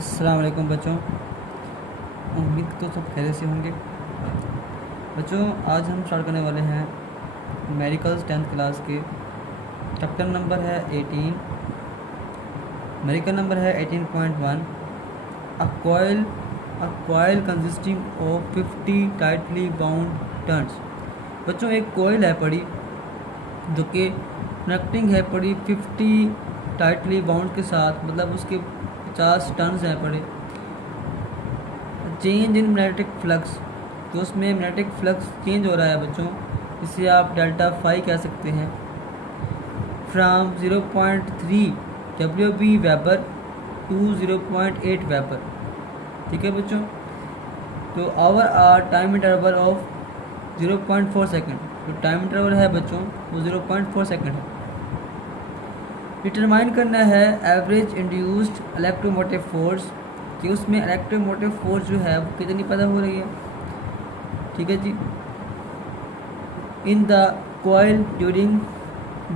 अस्सलाम वालेकुम बच्चों, उम्मीद तो सब खैरियत से होंगे। बच्चों आज हम स्टार्ट करने वाले हैं मेडिकल्स 10th क्लास के। चैप्टर नंबर है 18, मेडिकल नंबर है 18.1। A coil consisting of 50 tightly bound turns. बच्चों एक कॉइल है पड़ी जो कि कनेक्टिंग है पड़ी 50 टाइटली बाउंड के साथ, मतलब उसके 50 टर्न्स हैं पड़े। चेंज इन मैग्नेटिक फ्लक्स, तो उसमें मैग्नेटिक फ्लक्स चेंज हो रहा है बच्चों, इसे आप डेल्टा फाई कह सकते हैं। From 0.3 WB weber to 0.8 weber. ठीक है बच्चों, तो over a time interval of 0.4 second. जो टाइम इंटरवल है बच्चों वो 0.4 सेकेंड है। डिटरमाइन करना है एवरेज इंड्यूस्ड इलेक्ट्रोमोटिव फोर्स, कि उसमें इलेक्ट्रोमोटिव फोर्स जो है वो कितनी पैदा हो रही है। ठीक है जी, in the coil during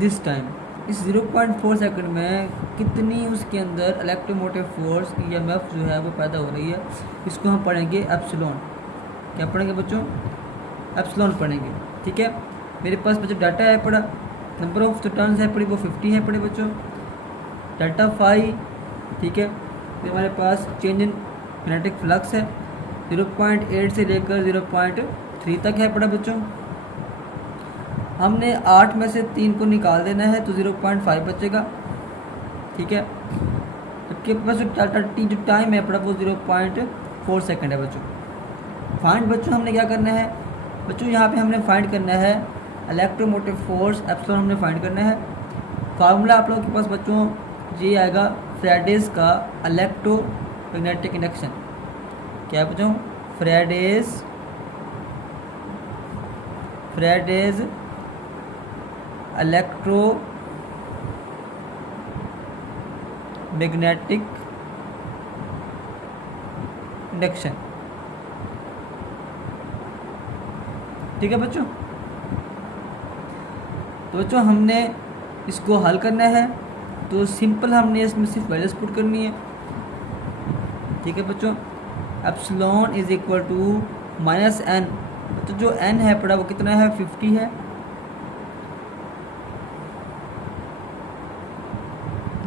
this time, इस 0.4 सेकंड में कितनी उसके अंदर इलेक्ट्रोमोटिव फोर्स EMF जो है वो पैदा हो रही है। इसको हम पढ़ेंगे एप्सिलॉन। क्या पढ़ेंगे बच्चों? एप्सिलॉन पढ़ेंगे। ठीक है, मेरे पास बच्चों डाटा है पड़ा, नंबर ऑफ जो टर्न्स है पड़ी वो 50 है पड़े बच्चों, डेल्टा फाई। ठीक है, फिर हमारे पास चेंज इन मैग्नेटिक फ्लक्स है 0.8 से लेकर 0.3 तक है पड़ा बच्चों। हमने 8 में से 3 को निकाल देना है तो 0.5 बचेगा। ठीक है, जबकि पास जो टाइम है पड़ा वो 0.4 सेकेंड है बच्चों। फाइंड बच्चों हमने क्या करना है बच्चों, यहाँ पे हमने फाइंड करना है इलेक्ट्रोमोटिव फोर्स एप्सिलॉन हमने फाइंड करना है। फार्मूला आप लोगों के पास बच्चों ये आएगा फ्राइडेज का इलेक्ट्रोमैग्नेटिक इंडक्शन। क्या है बच्चों? Fridays electromagnetic induction. ठीक है बच्चों, तो बच्चों हमने इसको हल करना है, तो सिंपल हमने इसमें सिर्फ वैल्यूज पुट करनी है। ठीक है बच्चों, epsilon is equal to -n। तो जो n है पड़ा वो कितना है? 50 है।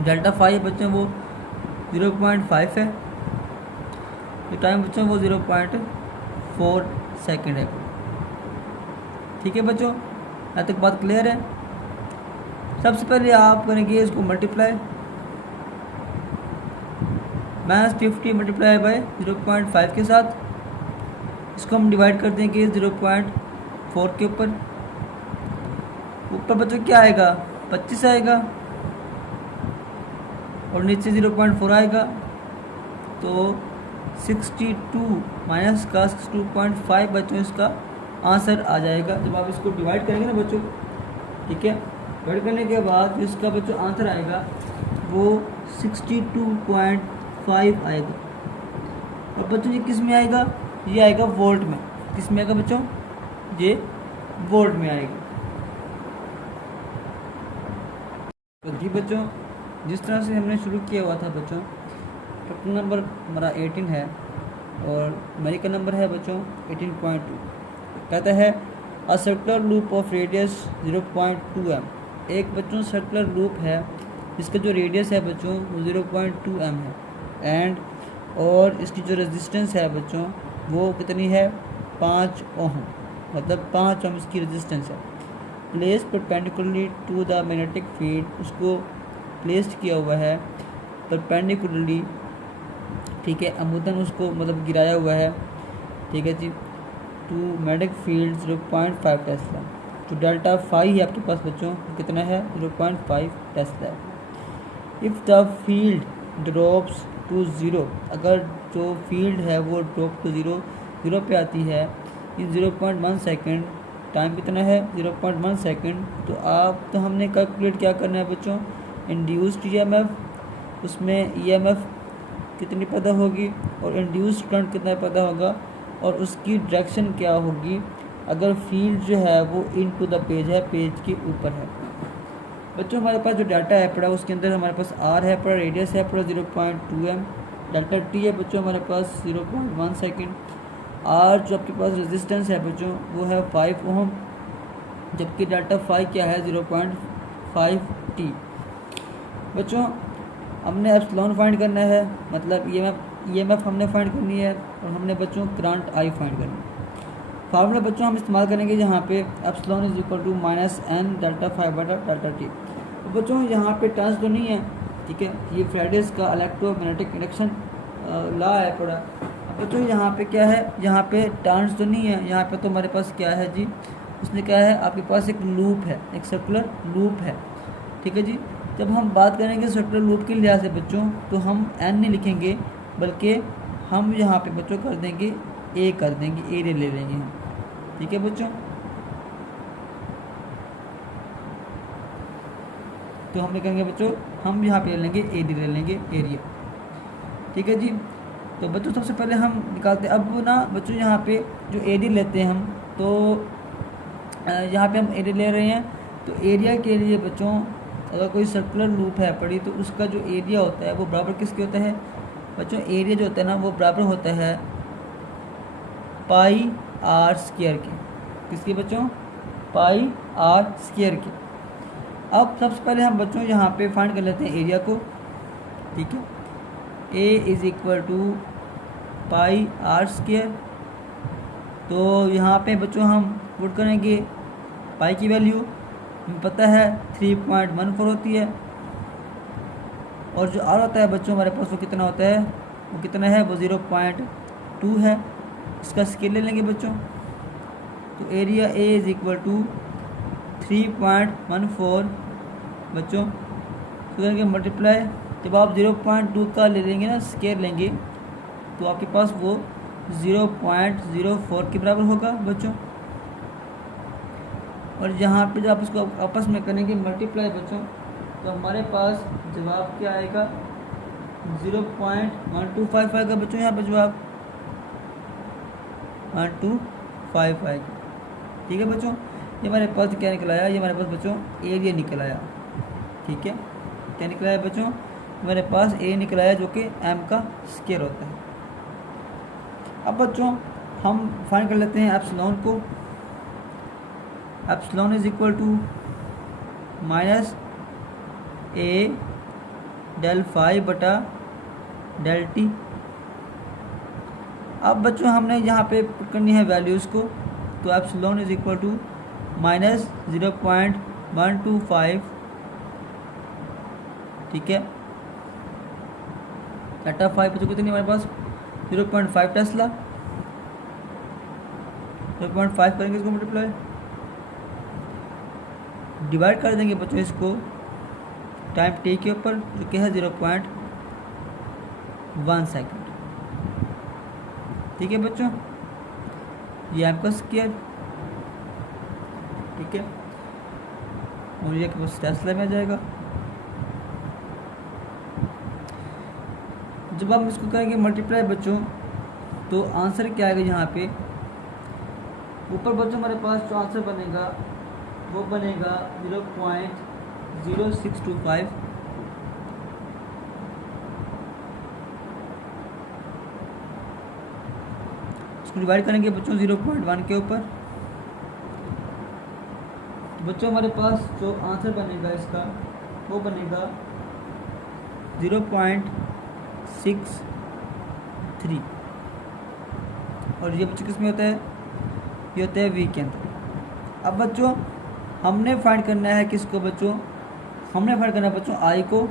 डेल्टा फाई बच्चों वो 0.5 है। जो टाइम बच्चों वो 0.4 सेकेंड है। ठीक है बच्चों, यहाँ तक बात क्लियर है। सबसे पहले आप करेंगे इसको मल्टीप्लाई, -50 मल्टीप्लाई बाय 0.5 के साथ। इसको हम डिवाइड कर देंगे 0.4 के ऊपर बच्चों क्या आएगा? 25 आएगा, और नीचे 0.4 आएगा, तो 62 माइनस का 62.5 बच्चों इसका आंसर आ जाएगा जब आप इसको डिवाइड करेंगे ना बच्चों। ठीक है, डिवाइड करने के बाद इसका बच्चों आंसर आएगा वो 62.5 आएगा। और बच्चों ये किस में आएगा? ये आएगा वोल्ट में। किस में आएगा बच्चों? ये वोल्ट में आएगा। तो जी बच्चों, जिस तरह से हमने शुरू किया हुआ था बच्चों, चैप्टर नंबर हमारा 18 है और मेडिकल नंबर है बच्चों 18.2। कहता है a circular loop of radius 0.2 m। एक बच्चों सर्कुलर लूप है इसका जो रेडियस है बच्चों वो 0.2 m है, एंड और इसकी जो रेजिस्टेंस है बच्चों वो कितनी है? 5 ओम, मतलब 5 ओम इसकी रेजिस्टेंस है। Place perpendicularly to the magnetic field, उसको प्लेस्ड किया हुआ है परपेंडिकुलरली। ठीक है, अमूदन उसको मतलब गिराया हुआ है। ठीक है जी, टू मैग्नेटिक फील्ड 0.5 टेस्ला। जो डेल्टा फाई है आपके पास बच्चों कितना है? 0.5 tesla. If the field drops to 0, अगर जो फील्ड है वो ड्रॉप टू 0 पे आती है इन 0.1 सेकेंड, टाइम कितना है? 0.1 सेकेंड। तो हमने कैलकुलेट क्या करना है बच्चों? इंड्यूस्ड EMF, उसमें EMF कितनी पैदा होगी और इंड्यूस्ड करंट कितना पैदा होगा, और उसकी डायरेक्शन क्या होगी अगर फील्ड जो है वो इन टू द पेज है, पेज के ऊपर है। बच्चों हमारे पास जो डाटा है पड़ा उसके अंदर हमारे पास आर है पड़ा, रेडियस है पड़ा 0.2 m, डेल्टा टी है बच्चों हमारे पास 0.1 सेकेंड। आर जो आपके पास रेजिस्टेंस है बच्चों वो है 5 ओम, जबकि डेल्टा फाइव क्या है 0.5 टी। बच्चों हमने एप्सिलॉन फाइंड करना है, मतलब ईएमएफ हमने फाइंड करनी है, और हमने बच्चों करंट आई फाइंड करनी है। फार्मूला बच्चों हम इस्तेमाल करेंगे यहाँ पे epsilon is equal to minus n delta phi बटा डेल्टा टी। तो बच्चों यहाँ पे टर्न्स तो नहीं है, ठीक है, ये फ्राइडेज का इलेक्ट्रोमैग्नेटिक इंडक्शन लॉ है थोड़ा। अब बच्चों यहाँ पे क्या है, यहाँ पे टर्न्स तो नहीं है, यहाँ पे तो हमारे पास क्या है जी, उसने क्या है आपके पास एक लूप है, एक सर्कुलर लूप है, ठीक है जी। जब हम बात करेंगे सर्कुलर लूप के लिहाज से बच्चों, तो हम एन नहीं लिखेंगे, बल्कि हम यहाँ पे बच्चों कर देंगे ए, कर देंगे एरिया ले लेंगे हम, ठीक है बच्चों। तो हम कहेंगे बच्चों हम यहाँ पे ले लेंगे एरिया, ले लेंगे एरिया, ठीक है जी। तो बच्चों सबसे पहले हम निकालते हैं, अब ना बच्चों यहाँ पे जो एरिया लेते हैं हम, तो यहाँ पे हम एरिया ले रहे हैं, तो एरिया के लिए बच्चों अगर कोई सर्कुलर लूप है पड़ी, तो उसका जो एरिया होता है वो बराबर किसके होता है बच्चों, एरिया जो होता है ना वो बराबर होता है पाई आर स्क्वायर के, किसके बच्चों, पाई आर स्क्वायर के। अब सबसे पहले हम बच्चों यहाँ पे फाइंड कर लेते हैं एरिया को, ठीक है। A is equal to pi r square, तो यहाँ पे बच्चों हम पुट करेंगे पाई की वैल्यू, हमें पता है 3.14 होती है, और जो आर होता है बच्चों हमारे पास वो कितना होता है, वो कितना है, वो 0.2 है। इसका स्केल ले लेंगे बच्चों, तो area a is equal to 3.14 बच्चों, तो करेंगे मल्टीप्लाई, जब आप 0.2 का ले लेंगे ना स्केल लेंगे, तो आपके पास वो 0.04 के बराबर होगा बच्चों। और यहाँ पे जब आप इसको आपस में करेंगे मल्टीप्लाई बच्चों, तो हमारे पास जवाब क्या आएगा, 0.1255 आएगा बच्चों, यहाँ पर जवाब 1255 आएगा, ठीक है बच्चों। ये हमारे पास क्या निकल आया, ये हमारे पास बच्चों एरिया निकल आया, ठीक है। क्या निकल आया बच्चों, हमारे पास ए निकल आया जो कि एम का स्क्वायर होता है। अब बच्चों हम फाइंड कर लेते हैं एप्सिलॉन को। Epsilon is equal to minus a del phi बटा डेल टी। अब बच्चों हमने यहाँ पे पुट करनी है वैल्यूज़ को, तो epsilon is equal to minus 0.125, ठीक है, डेल्टा फाइव बच्चों कितनी हमारे पास 0.5 टेस्ला, 0.5 करेंगे इसको मल्टीप्लाई, डिवाइड कर देंगे बच्चों इसको टाइम टी के ऊपर, जो कि है 0.1 सेकेंड, ठीक है बच्चों। ये आपका स्क्वायर, ठीक है, और ये बस टेस्ला में आ जाएगा। जब हम इसको करेंगे मल्टीप्लाई बच्चों, तो आंसर क्या आएगा, यहाँ पे ऊपर बच्चों हमारे पास जो आंसर बनेगा वो बनेगा 0.0625, इसको डिवाइड करेंगे बच्चों 0.1 के ऊपर, तो बच्चों हमारे पास जो आंसर बनेगा इसका वो बनेगा 0.63, और ये बच्चों किस में होता है, ये होता है वी के अंदर। अब बच्चों हमने फाइंड करना है किसको बच्चों, हमने फाइंड करना है बच्चों आई को,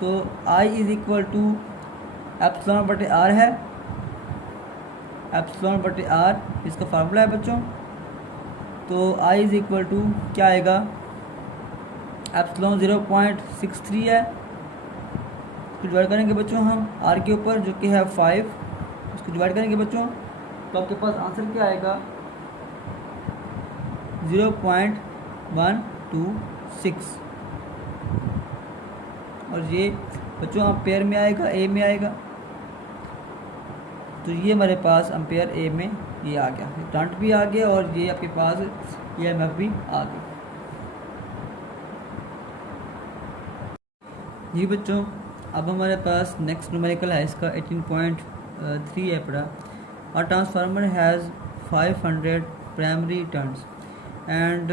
तो I is equal to epsilon बटे आर है, एप्सिलॉन बटे आर इसका फार्मूला है बच्चों। तो आई इज इक्वल टू क्या आएगा, एप्सिलॉन 0.63 है, इसको डिवाइड करेंगे बच्चों हम आर के ऊपर जो कि है 5, इसको डिवाइड करेंगे बच्चों, तो आपके पास आंसर क्या आएगा 0.126, और ये बच्चों एम्पेयर में आएगा, ए में आएगा, तो ये हमारे पास एम्पेयर ए में ये आ गया, करंट भी आ गया, और ये आपके पास ईएमएफ भी आ गया। जी बच्चों अब हमारे पास नेक्स्ट न्यूमेरिकल है इसका 18.3 है पड़ा। A transformer has 500 primary turns and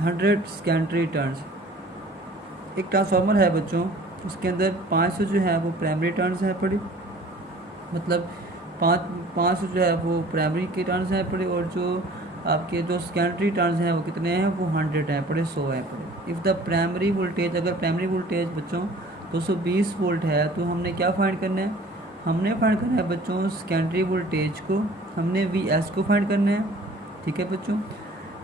100 secondary turns. एक ट्रांसफार्मर है बच्चों, उसके अंदर 500 जो है वो प्राइमरी टर्न्स हैं पड़ी, मतलब 500 जो है वो प्राइमरी के टर्न्स हैं पड़े, और जो आपके जो सेकेंडरी टर्न्स हैं वो कितने हैं, वो 100 हैं पड़े, 100 हैं पड़े। इफ़ द प्राइमरी वोल्टेज, अगर प्राइमरी वोल्टेज बच्चों 220 वोल्ट है तो हमने क्या फाइंड करना है, हमने फाइंड करना है बच्चों सेकेंडरी वोल्टेज को, हमने VS को फाइंड करना है, ठीक है बच्चों।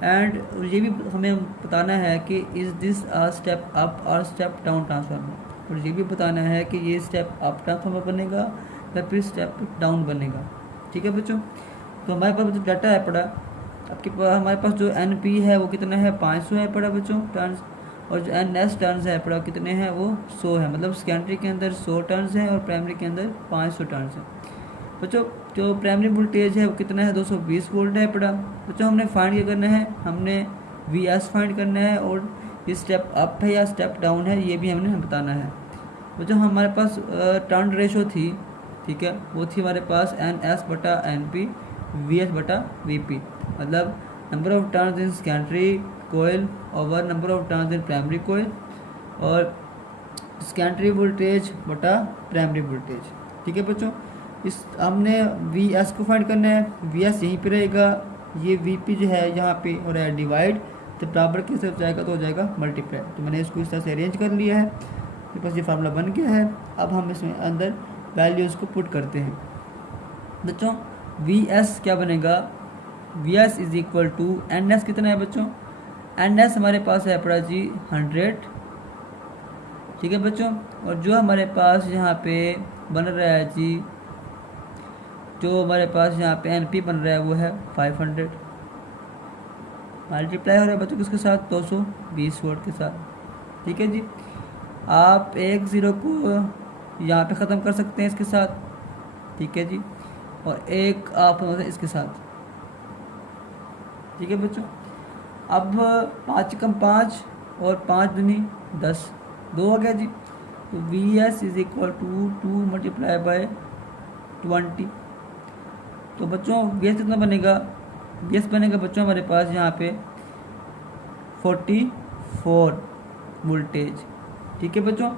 एंड ये भी हमें बताना है कि is this a step up और स्टेप डाउन ट्रांसफार्मर, और ये भी बताना है कि ये स्टेप अप ट्रांसफार्मर बनेगा या फिर स्टेप डाउन बनेगा, ठीक है बच्चों। तो हमारे पास जो डाटा है पड़ा, आपके पास हमारे पास जो NP है वो कितना है, 500 है पड़ा बच्चों टर्न्स, और जो NS टर्न्स है पड़ा कितने हैं, वो 100 है, मतलब सेकेंडरी के अंदर 100 टर्न्स हैं और प्राइमरी के अंदर 500 टर्न्स हैं बच्चों। जो प्राइमरी वोल्टेज है वो कितना है, 220 वोल्ट है पड़ा बच्चों। हमने फाइंड क्या करना है, हमने VS फाइंड करना है, और ये स्टेप अप है या स्टेप डाउन है ये भी हमने बताना है बच्चों। हमारे पास टर्न रेशो थी, ठीक है, वो थी हमारे पास NS/NP VS/VP, मतलब number of turns in secondary coil over number of turns in primary coil, और सेकेंडरी वोल्टेज बटा प्राइमरी वोल्टेज, ठीक है बच्चों। इस हमने VS को फाइंड करना है, VS यहीं पे रहेगा, ये VP जो है यहाँ पे हो रहा है डिवाइड, तो बराबर की तरफ जाएगा तो हो जाएगा मल्टीप्लाई। तो मैंने इसको इस तरह से अरेंज कर लिया है, मेरे पास ये फार्मूला बन गया है। अब हम इसमें अंदर वैल्यूज़ को पुट करते हैं बच्चों। VS क्या बनेगा, VS is equal to NS कितना है बच्चों, NS हमारे पास है पड़ा जी 100, ठीक है बच्चों। और जो हमारे पास यहाँ पे बन रहा है जी, जो हमारे पास यहाँ पे NP बन रहा है वो है 500, मल्टीप्लाई हो रहा है बच्चों किसके साथ, 220 वोल्ट के साथ, ठीक है जी। आप एक ज़ीरो को यहाँ पे ख़त्म कर सकते हैं इसके साथ, ठीक है जी, और एक आप इसके साथ, ठीक है बच्चों। अब 5 कम 5 और 5 दूनी 10, 2 हो गया जी। तो VS is equal to 2 multiply by 20। तो बच्चों VS कितना बनेगा, VS बनेगा बच्चों हमारे पास यहाँ पे 44 वोल्टेज, ठीक है बच्चों।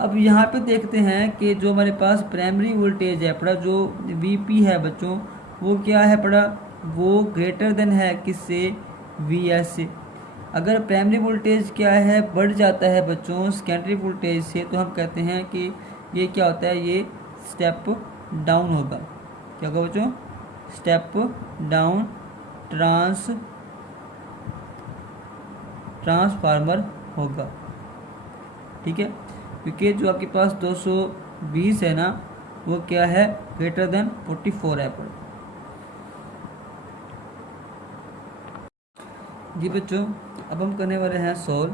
अब यहाँ पे देखते हैं कि जो हमारे पास प्राइमरी वोल्टेज है पड़ा, जो VP है बच्चों, वो क्या है पड़ा, वो ग्रेटर देन है किससे, VS से। अगर प्राइमरी वोल्टेज क्या है, बढ़ जाता है बच्चों सेकेंडरी वोल्टेज से, तो हम कहते हैं कि ये क्या होता है, ये स्टेप डाउन होगा। क्या होगा बच्चों, स्टेप डाउन ट्रांसफार्मर होगा, ठीक है, क्योंकि जो आपके पास 220 है ना, वो क्या है, ग्रेटर देन 44 है पर जी बच्चों। अब हम करने वाले हैं solve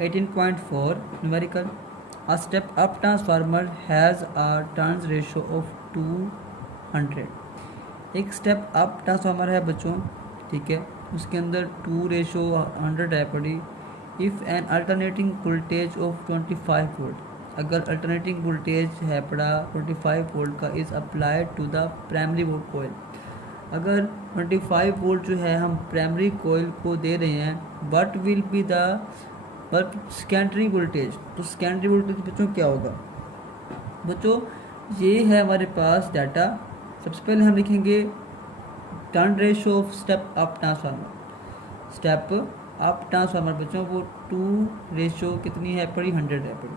18.4 numerical. A step up transformer has a turns ratio of 200। एक स्टेप अप ट्रांसफार्मर है बच्चों, ठीक है, उसके अंदर 2 रेशो 100 है पड़ी। If an alternating voltage of 25 volt, अगर अल्टरनेटिंग वोल्टेज है पड़ा 25 वोल्ट का is applied to the primary coil, अगर 25 वोल्ट जो है हम प्राइमरी कोयल को दे रहे हैं, but will be the but secondary voltage, तो सेकेंडरी वोल्टेज बच्चों क्या होगा बच्चों, ये है हमारे पास डाटा। सबसे पहले हम लिखेंगे turn ratio of step up transformer, step up transformer बच्चों वो 2 रेशो कितनी है पड़ी, 100 है पड़ी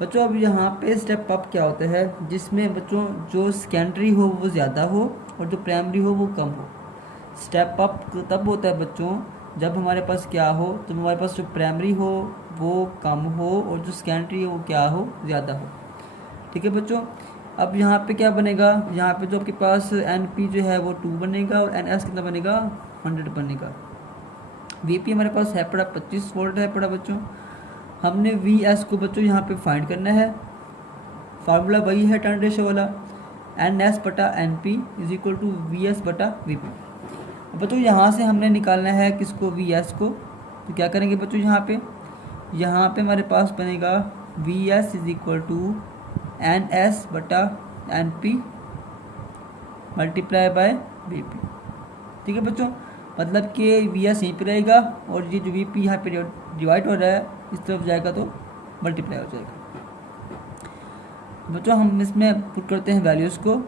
बच्चों। अब यहाँ पे स्टेप अप क्या होता है, जिसमें बच्चों जो सेकेंडरी हो वो ज़्यादा हो और जो प्राइमरी हो वो कम हो। स्टेप अप तब होता है बच्चों जब हमारे पास क्या हो, तो हमारे पास जो प्राइमरी हो वो कम हो और जो सेकेंडरी हो वो क्या हो, ज़्यादा हो, ठीक है बच्चों। अब यहाँ पे क्या बनेगा, यहाँ पे जो आपके पास NP जो है वो 2 बनेगा और NS कितना बनेगा, 100 बनेगा। VP हमारे पास है पड़ा 25 वोल्ट है पड़ा बच्चों। हमने VS को बच्चों यहाँ पे फाइंड करना है, फार्मूला वही है टर्न रेशो वाला, NS/NP is equal to VS/VP। बच्चों यहाँ से हमने निकालना है किसको, VS को। तो क्या करेंगे बच्चों, यहाँ पे हमारे पास बनेगा V S is equal to N S बटा N P multiply by V P. ठीक है बच्चों, मतलब कि वी एस यहीं पर रहेगा और ये जो वी पी यहाँ पे डिवाइड हो रहा है इस तरफ जाएगा तो मल्टीप्लाई हो जाएगा। बच्चों हम इसमें पुट करते हैं वैल्यूज़ को।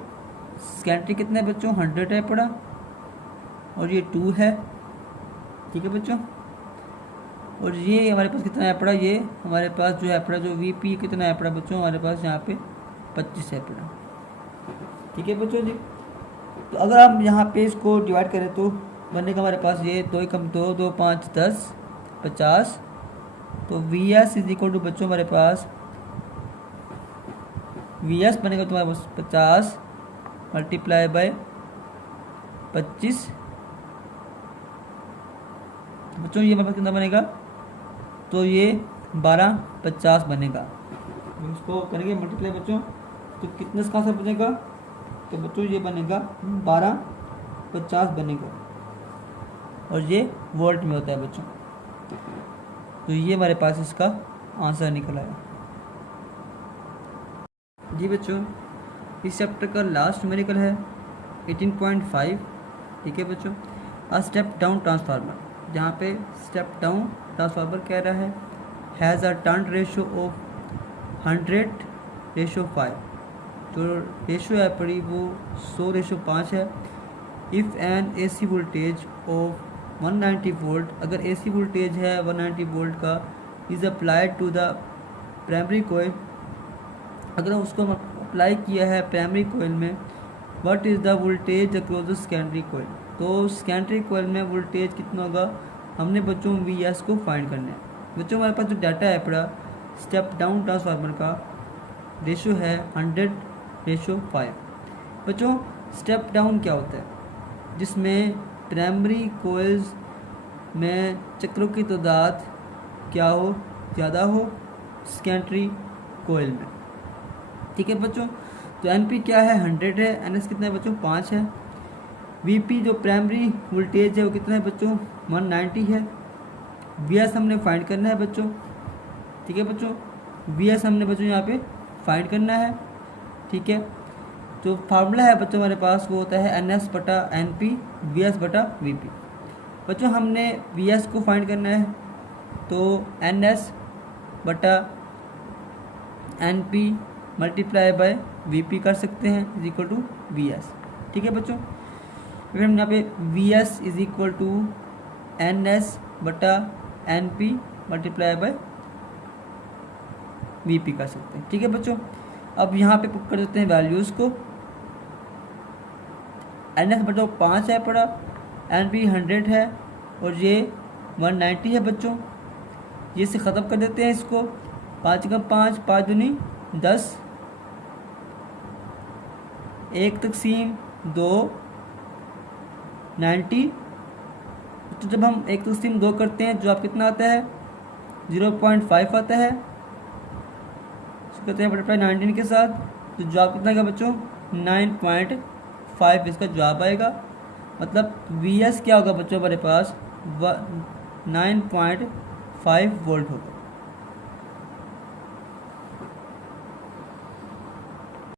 स्कैंट्री कितना है बच्चों, 100 है पड़ा और ये 2 है। ठीक है बच्चों, और ये हमारे पास कितना है पड़ा, ये हमारे पास जो है पड़ा जो वी पी कितना है पड़ा बच्चों, हमारे पास यहाँ पे 25 है पड़ा। ठीक है बच्चों जी, तो अगर हम यहाँ पे इसको डिवाइड करें तो बनेगा हमारे पास ये 2 कम 2 2 5 10 50। तो v S is equal to बच्चों हमारे पास वी एस बनेगा तुम्हारे पास 50 मल्टीप्लाई बाय 25। बच्चों ये हमारे पास कितना बनेगा, तो ये 1250 बनेगा। इसको करेंगे मल्टीप्लाई बच्चों तो कितने का आंसर बनेगा, तो बच्चों ये बनेगा 1250 बनेगा और ये वोल्ट में होता है बच्चों। तो ये हमारे पास इसका आंसर निकल आया। जी बच्चों, इस चैप्टर का लास्ट न्यूमेरिकल है 18.5। ठीक है बच्चों, अ स्टेप डाउन ट्रांसफार्मर, जहाँ पे स्टेप डाउन ट्रांसफार्मर कह रहा है has a turn ratio of 100:5। जो रेशो है पड़ी वो 100:5 है। If an AC voltage of 190 volt, अगर एसी वोल्टेज है 190 वोल्ट का is applied to the primary coil, अगर उसको अप्लाई किया है प्राइमरी कोयल में, what is the voltage across the secondary coil, तो सेकेंडरी कोयल में वोल्टेज कितना होगा, हमने बच्चों वी एस को फाइंड करना है। बच्चों हमारे पास जो डाटा है पड़ा स्टेप डाउन ट्रांसफार्मर का रेशो है 100:5। बच्चों स्टेप डाउन क्या होता है, जिसमें प्राइमरी कोयल्स में चक्रों की तादाद क्या हो, ज़्यादा हो सेकेंडरी कोयल में। ठीक है बच्चों, तो एन पी क्या है 100 है, एन एस कितना है बच्चों 5 है। वी पी जो प्राइमरी वोल्टेज है वो कितना है बच्चों 190 है। वी एस हमने फाइंड करना है बच्चों। ठीक है बच्चों, वी एस हमने बच्चों यहाँ पे फाइंड करना है। ठीक है, जो फार्मूला है बच्चों हमारे पास वो होता है एन एस बटा एन पी वी एस बटा वी पी। बच्चों हमने वी एस को फाइंड करना है तो एन एस बटा N P multiply by V P कर सकते हैं is equal to V S. ठीक है बच्चों, फिर हम यहाँ पे V S is equal to N S बटा N P multiply by V P कर सकते हैं। ठीक है बच्चों, अब यहाँ पे पुट कर देते हैं वैल्यूज़ को। एन एस बटा 5 है पड़ा, एन पी 100 है और ये 190 है बच्चों। ये से ख़त्म कर देते हैं इसको, 5 का 5 5 दूनी 10, 1/2 90। तो जब हम 1/2 करते हैं जो आप कितना आता है 0.5 आता है, कहते हैं बटरफ्लाई 19 के साथ, तो जवाब कितना का बच्चों 9.5 इसका जवाब आएगा। मतलब वी एस क्या होगा बच्चों हमारे पास 9.5 वोल्ट होगा।